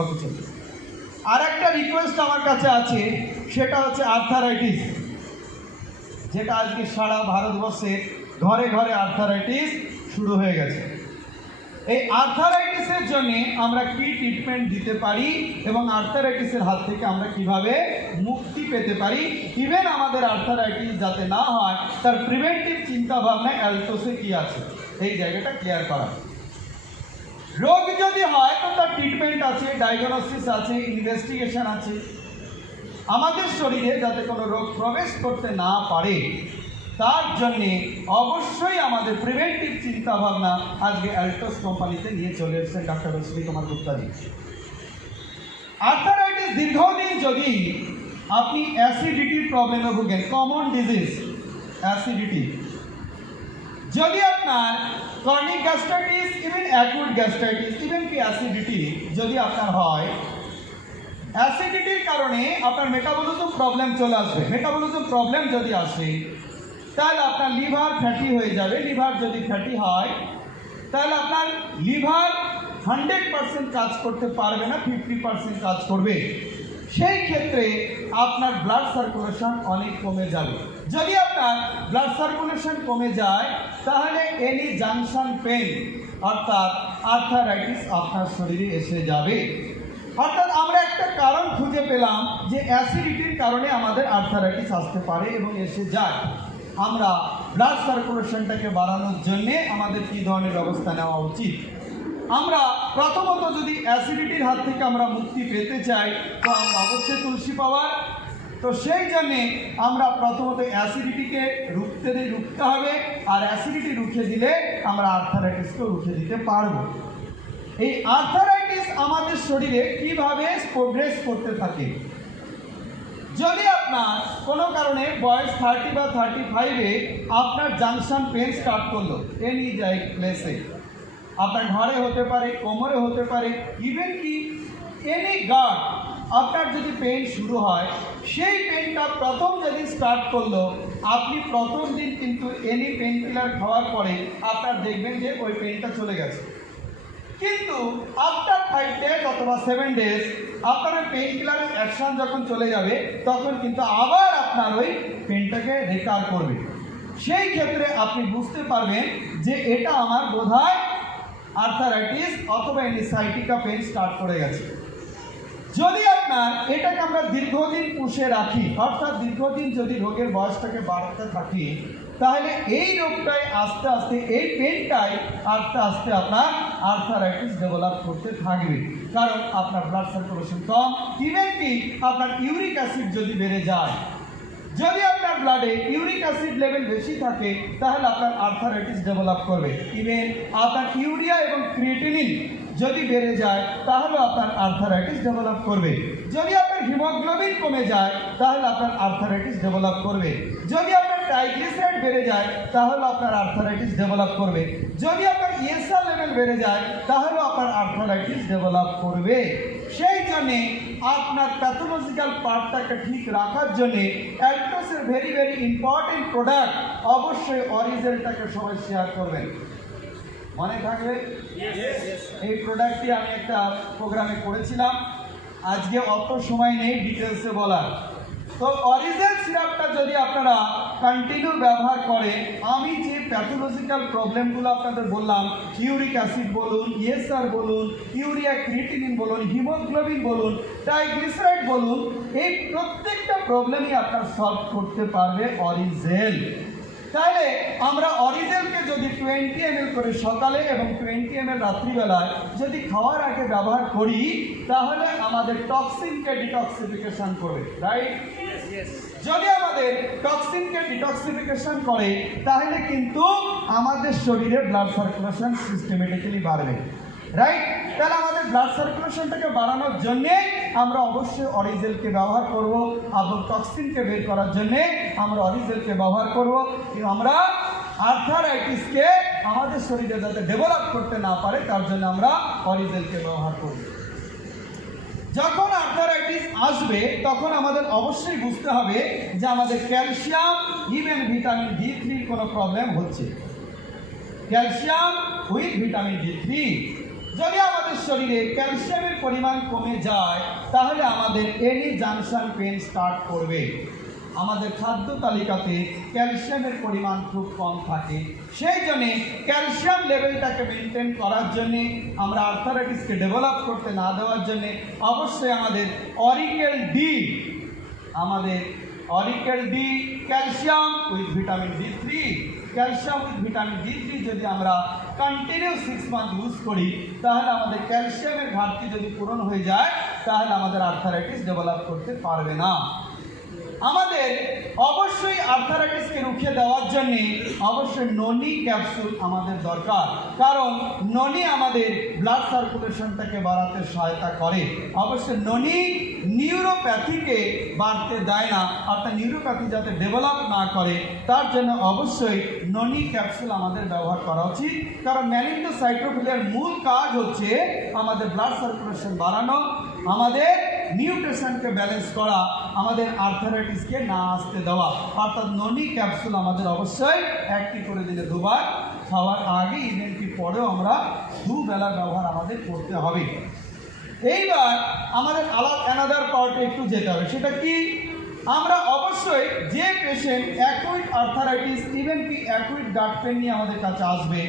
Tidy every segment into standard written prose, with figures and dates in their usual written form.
কত চলবে। আর একটা রিকোয়েস্ট আমার কাছে আছে, সেটা হচ্ছে আর্থারাইটিস, যেটা আজকে সারা ভারতবর্ষে ঘরে ঘরে আর্থারাইটিস শুরু হয়ে গেছে। এই আর্থারাইটিসের জন্য আমরা কি ট্রিটমেন্ট দিতে পারি এবং আর্থারাইটিসের হাত থেকে আমরা কিভাবে মুক্তি পেতে পারি, ইভেন আমাদের আর্থারাইটিস যাতে না হয় তার প্রিভেন্টিভ চিন্তাভাবনা অ্যালটোসে কী আছে, এই জায়গাটা ক্লিয়ার করা। রোগ যদি হয় তো তার ট্রিটমেন্ট আছে, ডায়াগনোসিস আছে, ইনভেস্টিগেশন আছে। আমাদের শরীরে যাতে কোনো রোগ প্রবেশ করতে না পারে তার জন্যে অবশ্যই আমাদের প্রিভেন্টিভ চিন্তাভাবনা আজকে অ্যালটোস কোম্পানিতে নিয়ে চলে এসেছেন ডক্টর রশ্মি কুমার গুপ্তাজি। আর্থারাইটিস দীর্ঘদিন যদি আপনি অ্যাসিডিটির প্রবলেমে ভুগেন, কমন ডিজিজ অ্যাসিডিটি, যদি আপনার chronic gastritis, even acute gastritis, even কি অ্যাসিডিটি যদি আপনার হয়, অ্যাসিডিটির কারণে আপনার মেটাবলিজম প্রবলেম চলে আসবে। মেটাবলিজম প্রবলেম যদি আসে তাহলে আপনার লিভার ফ্যাটি হয়ে যাবে। লিভার যদি ফ্যাটি হয় তাহলে আপনার লিভার 100% কাজ করতে পারবে না, 50% কাজ করবে। সেই ক্ষেত্রে আপনার ব্লাড সার্কুলেশন অনেক কমে যাবে। যদি আপনার ব্লাড সার্কুলেশন কমে যায় তাহলে এনি জাংশন পেন অর্থাৎ আর্থারাইটিস আপনার শরীরে এসে যাবে। অর্থাৎ আমরা একটা কারণ খুঁজে পেলাম যে অ্যাসিডিটির কারণে আমাদের আর্থারাইটিস আসতে পারে এবং এসে যায়। আমরা ব্লাড সার্কুলেশনটাকে বাড়ানোর জন্যে আমাদের কী ধরনের ব্যবস্থা নেওয়া উচিত? আমরা প্রথমত যদি অ্যাসিডিটির হাত থেকে আমরা মুক্তি পেতে চাই তো আমরা অবশ্যই তুলসী পাওয়ার। তো সেই জন্যে আমরা প্রথমত অ্যাসিডিটিকে রুখতে হবে, আর অ্যাসিডিটি রুখে দিলে আমরা আর্থারাইটিসকেও রুখে দিতে পারবো। এই আর্থারাইটিস আমাদের শরীরে কিভাবে প্রোগ্রেস করতে থাকে, যদি আপনার কোনো কারণে বয়স 30 বা 35-এ আপনার জাংশন পেন স্টার্ট করলো এনি প্লেসে, আপনার ঘাড়ে হতে পারে, কোমরে হতে পারে, ইভেন কি এনি গার্ড, আপনার যদি পেন শুরু হয়, সেই পেনটা প্রথম যদি স্টার্ট করলো, আপনি প্রথম দিন কিন্তু এনি পেন কিলার খাওয়ার পরে আপনার দেখবেন যে ওই পেনটা চলে গেছে। কিন্তু আফটার 5 ডেজ অথবা 7 ডেজ আপনার ওই পেন কিলারের অ্যাকশন যখন চলে যাবে তখন কিন্তু আবার আপনার ওই পেনটাকে রিকভার করবে। সেই ক্ষেত্রে আপনি বুঝতে পারবেন যে এটা আমার বোধহয় আর্থারাইটিস অথবা এনিসাইটিকা পেন স্টার্ট করে গেছে। যদি আপনার এটাকে আমরা দীর্ঘদিন পুষে রাখি, অর্থাৎ দীর্ঘদিন যদি রোগের বয়সটাকে বাড়াতে থাকি, তাহলে এই রোগটাই আস্তে আস্তে, এই পেনটাই আস্তে আস্তে আপনার আর্থারাইটিস ডেভেলপ করতে থাকবে। কারণ আপনার ব্লাড সার্কুলেশন কম, ইভেন কি আপনার ইউরিক অ্যাসিড যদি বেড়ে যায়, যদি আপনার ব্লাডে ইউরিক অ্যাসিড লেভেল বেশি থাকে তাহলে আপনার আর্থারাইটিস ডেভেলপ করবে। ইভেন আপনার ইউরিয়া এবং ক্রিয়েটিনিন যদি বেড়ে যায় তাহলে আপনার আর্থারাইটিস ডেভেলপ করবে। যদি আপনার হিমোগ্লোবিন কমে যায় তাহলে আপনার আর্থারাইটিস ডেভেলপ করবে। যদি আপনার ট্রাইগ্লিসারাইড বেড়ে যায় তাহলে আপনার আর্থারাইটিস ডেভেলপ করবে। যদি আপনার ইএসআর লেভেল বেড়ে যায় তাহলে আপনার আর্থারাইটিস ডেভেলপ করবে। সেই জন্যে আপনার প্যাথোলজিক্যাল পার্টটাকে ঠিক রাখার জন্যে অ্যালটোসের ভেরি ভেরি ইম্পর্টেন্ট প্রোডাক্ট অবশ্যই অরিজিনালটাকে সবাই শেয়ার করবেন। মনে থাকবে এই প্রোডাক্টটি আমি একটা প্রোগ্রামে করেছিলাম, আজকে অত সময় নেই ডিটেলসে বলার। তো অরিজিনাল সিরাপটা যদি আপনারা কন্টিনিউ ব্যবহার করেন, আমি যে প্যাথোলজিক্যাল প্রবলেমগুলো আপনাদের বললাম, ইউরিক অ্যাসিড বলুন, ইএসআর বলুন, ইউরিয়া ক্রিয়েটিনিন বলুন, হিমোগ্লোবিন বলুন, ট্রাইগ্লিসারাইড বলুন, এই প্রত্যেকটা প্রবলেমই আপনার সলভ করতে পারবে অরিজিনাল। তাহলে আমরা অরিজিনালকে যদি 20 ml করে সকালে এবং 20 ml রাত্রিবেলায় যদি খাওয়ার আগে ব্যবহার করি তাহলে আমাদের টক্সিনকে ডিটক্সিফিকেশন করবে, রাইট? যদি আমাদের টক্সিনকে ডিটক্সিফিকেশন করে তাহলে কিন্তু আমাদের শরীরে ব্লাড সার্কুলেশন সিস্টেমেটিক্যালি বাড়বে, রাইট? তাহলে আমাদের ব্লাড সার্কুলেশনটাকে বাড়ানোর জন্যে আমরা অবশ্যই অরিজিনালকে ব্যবহার করব, এবং টক্সিনকে বের করার জন্যে আমরা অরিজিনালকে ব্যবহার করব। আমরা আর্থারাইটিসকে আমাদের শরীরে যাতে ডেভেলপ করতে না পারে তার জন্য আমরা অরিজিনালকে ব্যবহার করব। যখন আর্থারাইটিস আসবে তখন আমাদের অবশ্যই বুঝতে হবে যে আমাদের ক্যালসিয়াম, ইভেন ভিটামিন D3 কোনো প্রবলেম হচ্ছে। ক্যালসিয়াম উইথ ভিটামিন D3 যদি আমাদের শরীরে ক্যালসিয়ামের পরিমাণ কমে যায় তাহলে আমাদের এনি জাংশন পেন স্টার্ট করবে। আমাদের খাদ্য তালিকাতে ক্যালসিয়ামের পরিমাণ খুব কম থাকে, সেই জন্যে ক্যালসিয়াম লেভেলটাকে মেনটেন করার জন্যে আমরা আর্থারাইটিসকে ডেভেলপ করতে না দেওয়ার জন্যে অবশ্যই আমাদের অরিকেল D calcium with vitamin D3, calcium with vitamin D3 যদি আমরা কন্টিনিউ 6 মান্থ ইউজ করি তাহলে আমাদের ক্যালসিয়ামের ঘাটতি যদি পূরণ হয়ে যায় তাহলে আমাদের আর্থারাইটিস ডেভেলপ করতে পারবে না। আমাদের অবশ্যই আর্থারাইটিসকে রুখে দেওয়ার জন্য অবশ্যই ননি ক্যাপসুল আমাদের দরকার, কারণ ননি আমাদের ব্লাড সার্কুলেশনটাকে বাড়াতে সহায়তা করে। অবশ্যই ননি নিউরোপ্যাথিকে বাড়তে দেয় না, অর্থাৎ নিউরোপ্যাথি যাতে ডেভেলপ না করে তার জন্য অবশ্যই ননি ক্যাপসুল আমাদের ব্যবহার করা উচিত, কারণ ম্যানিনজোসাইটোফিলিয়ার মূল কাজ হচ্ছে আমাদের ব্লাড সার্কুলেশন বাড়ানো, আমাদের নিউট্রিশনকে ব্যালেন্স করা, আমাদের আর্থারাইটিসকে না আসতে দেওয়া। অর্থাৎ ননি ক্যাপসুল আমাদের অবশ্যই একটি করে দিলে দুবার, খাওয়ার আগে ইভেন্টটি পরেও আমরা দুবেলা ব্যবহার আমাদের করতে হবে। এইবার আমাদের অ্যানাদার পার্টে একটু যেতে হবে, সেটা কি? আমরা অবশ্যই যে পেশেন্ট অ্যাকুইট আর্থারাইটিস ইভেন কি অ্যাকুইট গাট পেন নিয়ে আমাদের কাছে আসবে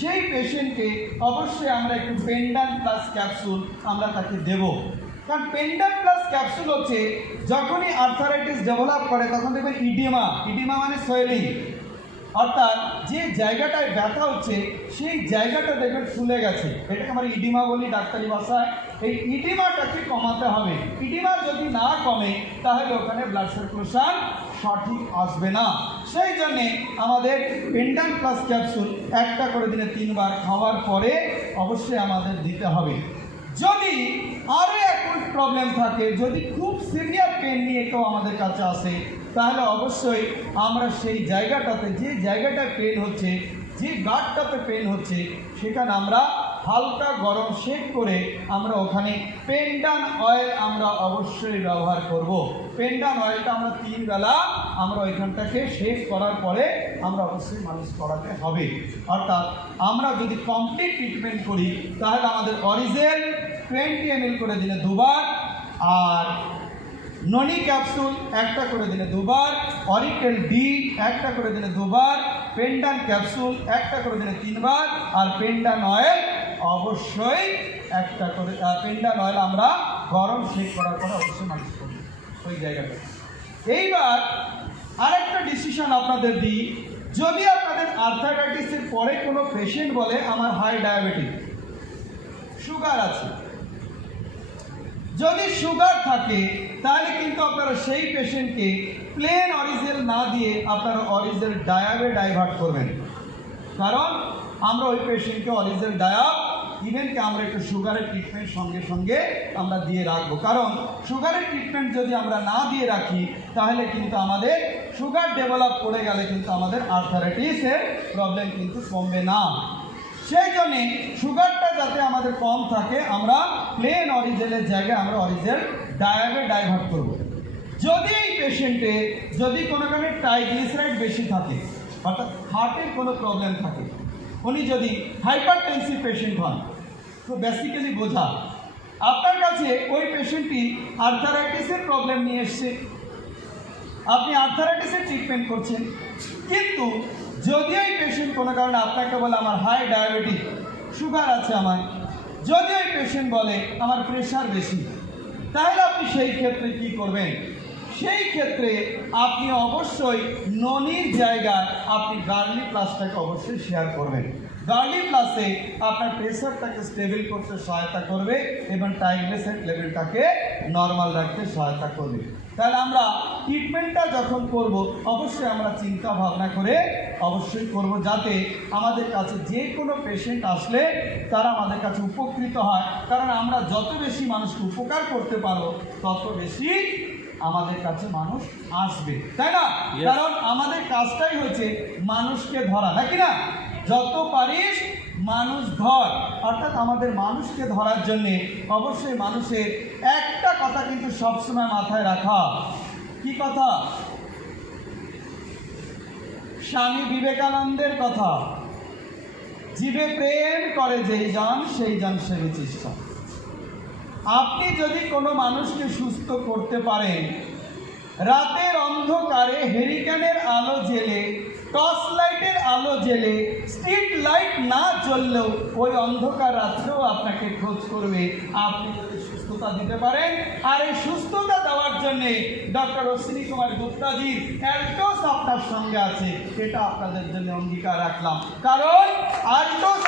সেই পেশেন্টকে অবশ্যই আমরা একটু পেন্ডান প্লাস ক্যাপসুল আমরা তাকে দেব। কারণ পেন্ডান প্লাস ক্যাপসুল হচ্ছে যখনই আর্থারাইটিস ডেভেলপ করে তখন দেখবেন ইডিমা মানে সোয়েলিং, অর্থাৎ যে জায়গাটায় ব্যথা হচ্ছে সেই জায়গাটা দেখবেন ফুলে গেছে, এটাকে আমরা ইডিমা বলি ডাক্তারি ভাষায়। এই ইডিমাটাকে কমাতে হবে, ইডিমা যদি না কমে তাহলে ওখানে ব্লাড সার্কুলেশন সঠিক আসবে না। সেই জন্যে আমাদের পেন্ডান প্লাস ক্যাপসুল একটা করে দিনে 3 বার খাওয়ার পরে অবশ্যই আমাদের দিতে হবে। যদি আরও অ্যাকুট প্রবলেম থাকে, যদি খুব সিভিয়ার পেন নিয়ে কেউ আমাদের কাছে আসে তাহলে অবশ্যই আমরা সেই জায়গাটাতে, যে জায়গাটায় পেন হচ্ছে, যে গাঁটটাতে পেন হচ্ছে সেখানে আমরা হালকা গরম শেক করে আমরা ওখানে পেন্ডান অয়েল আমরা অবশ্যই ব্যবহার করব। পেন্ডান অয়েলটা আমরা 3 বেলা আমরা ওইখানটাকে শেক করার পরে আমরা অবশ্যই মালিশ করাতে হবে। অর্থাৎ আমরা যদি কমপ্লিট ট্রিটমেন্ট করি তাহলে আমাদের অরিজেল 20 ml করে দিনে 2 বার, আর ননি ক্যাপসুল একটা করে দিনে 2 বার, অরিকেল ডি একটা করে দিনে 2 বার, পেন্ডান ক্যাপসুল একটা করে দিনে 3 বার, আর পেন্ডান অয়েল অবশ্যই একটা করে। পেন্ডান অয়েল আমরা গরম শেক করার পরে অবশ্যই মালিশ করব ওই জায়গাটা। এইবার আরেকটা ডিসিশন আপনাদের দিই, যদি আপনাদের আর্থারাইটিসের পরে কোনো পেশেন্ট বলে আমার হাই ডায়াবেটিস, সুগার আছে, যদি সুগার থাকে তাহলে কিন্তু আপনারা সেই পেশেন্টকে প্লেন অরিজেল না দিয়ে আপনারা অরিজেল ডায়াবে ডাইভার্ট করবেন, কারণ আমরা ওই পেশেন্টকে অরিজেল ডায়াব ইভেনকে আমরা একটু সুগারের ট্রিটমেন্ট সঙ্গে সঙ্গে আমরা দিয়ে রাখবো। কারণ সুগারের ট্রিটমেন্ট যদি আমরা না দিয়ে রাখি তাহলে কিন্তু আমাদের সুগার ডেভেলপ করে গেলে কিন্তু আমাদের আর্থারাইটিসের প্রবলেম কিন্তু কমবে না। সেই জন্যে সুগারটা যাতে আমাদের কম থাকে আমরা প্লেন অরিজেলের জায়গায় আমরা অরিজেল ডায়াবে ডাইভার্ট করব। যদি এই পেশেন্টে যদি কোনো কারণে ট্রাইগ্লিসারাইড বেশি থাকে, অর্থাৎ হার্টের কোনো প্রবলেম থাকে, উনি যদি হাইপারটেনসিভ পেশেন্ট হন, তো বেসিক্যালি বোঝা আপনার কাছে ওই পেশেন্টটি আর্থারাইটিসের প্রবলেম নিয়ে এসছে, আপনি আর্থারাইটিসের ট্রিটমেন্ট করছেন, কিন্তু যদি ওই পেশেন্ট কোনো কারণে আপনাকে বলে আমার হাই ডায়াবেটিস, সুগার আছে আমার, যদি ওই পেশেন্ট বলে আমার প্রেশার বেশি, তাহলে আপনি সেই ক্ষেত্রে কী করবেন? সেই ক্ষেত্রে আপনি অবশ্যই ননির জায়গায় আপনি গার্লি প্লাসটাকে অবশ্যই শেয়ার করবেন। গার্লি প্লাসে আপনার প্রেশারটাকে স্টেবল করতে সহায়তা করবে এবং ট্রাইগ্লিসারাইড লেভেলটাকে নর্মাল রাখতে সহায়তা করবে। তাহলে আমরা ট্রিটমেন্টটা যখন করব অবশ্যই আমরা চিন্তা ভাবনা করে অবশ্যই করব, যাতে আমাদের কাছে যে কোনো পেশেন্ট আসলে তারা আমাদের কাছে উপকৃত হয়। কারণ আমরা যত বেশি মানুষকে উপকার করতে পারবো তত বেশি আমাদের কাছে মানুষ আসবে, তাই না? কারণ আমাদের কাজটাই হচ্ছে মানুষকে ধরা, নাকি না? যত পারিস মানুষ ধর, অর্থাৎ আমাদের মানুষকে ধরার জন্যে অবশ্যই মানুষের একটা কথা কিন্তু সবসময় মাথায় রাখা। কি কথা? স্বামী বিবেকানন্দের কথা, জীবে প্রেম করে যেই জন সেই জন সেবিত ঈশ্বর। আপনি যদি কোনো মানুষকে সুস্থ করতে পারেন, রাতের অন্ধকারে হেরিকেনের আলো জেলে, টর্চ লাইটের আলো জেলে, স্ট্রিট লাইট না জ্বললেও ওই অন্ধকার রাত্রেও আপনাকে খোঁজ করবে, আপনি যদি সুস্থতা দিতে পারেন। আর এই সুস্থতা দেওয়ার জন্যে ডক্টর অশ্বিনী কুমার গুপ্তাজির অ্যাল্টোস আপনার সঙ্গে আছে, এটা আপনাদের জন্য অঙ্গীকার রাখলাম। কারণ অ্যাল্টোস